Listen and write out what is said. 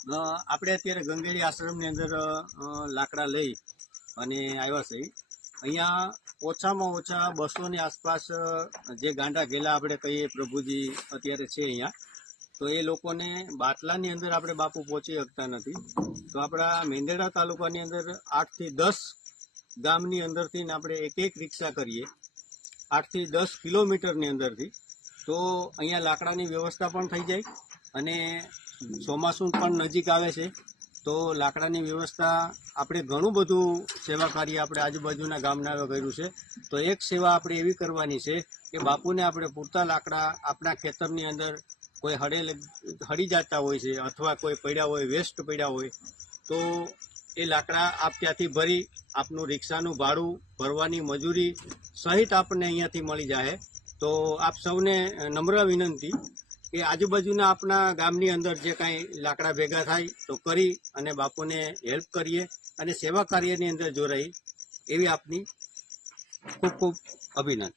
આપણે અત્યારે ગંગેડી આશ્રમની અંદર લાકડા લઈ અને આવ્યા છે. અહીંયા ઓછામાં ઓછા 200ની આસપાસ જે ગાંડા ઘેલા આપણે કહીએ પ્રભુજી અત્યારે છે અહીંયા. તો એ લોકોને બાટલાની અંદર આપણે બાપુ પહોંચી શકતા નથી. તો આપણા મેંદરડા તાલુકાની અંદર 8 થી 10 ગામની અંદરથી આપણે એક રિક્ષા કરીએ 8 થી 10 કિલોમીટરની અંદરથી, તો અહીંયા લાકડાની વ્યવસ્થા પણ થઈ જાય. અને ચોમાસું પણ નજીક આવે છે તો લાકડાની વ્યવસ્થા આપણે ઘણું બધું સેવા કાર્ય આપણે આજુબાજુના ગામના કર્યું છે. તો એક સેવા આપણે એવી કરવાની છે કે બાપુને આપણે પૂરતા લાકડા આપણા ખેતરની અંદર કોઈ હળી જતા હોય છે અથવા કોઈ પડ્યા હોય, વેસ્ટ પડ્યા હોય, તો એ લાકડા આપ ત્યાંથી ભરી આપનું રિક્ષાનું ભાડું, ભરવાની મજૂરી સહિત આપણને અહીંયાથી મળી જાય. તો આપ સૌને નમ્ર વિનંતી કે આજુબાજુના આપણા ગામની અંદર જે કાંઈ લાકડા ભેગા થાય તો કરી અને બાપુને હેલ્પ કરીએ અને સેવા કાર્યની અંદર જોડાઈ, એવી આપની ખૂબ ખૂબ અભિનંદન.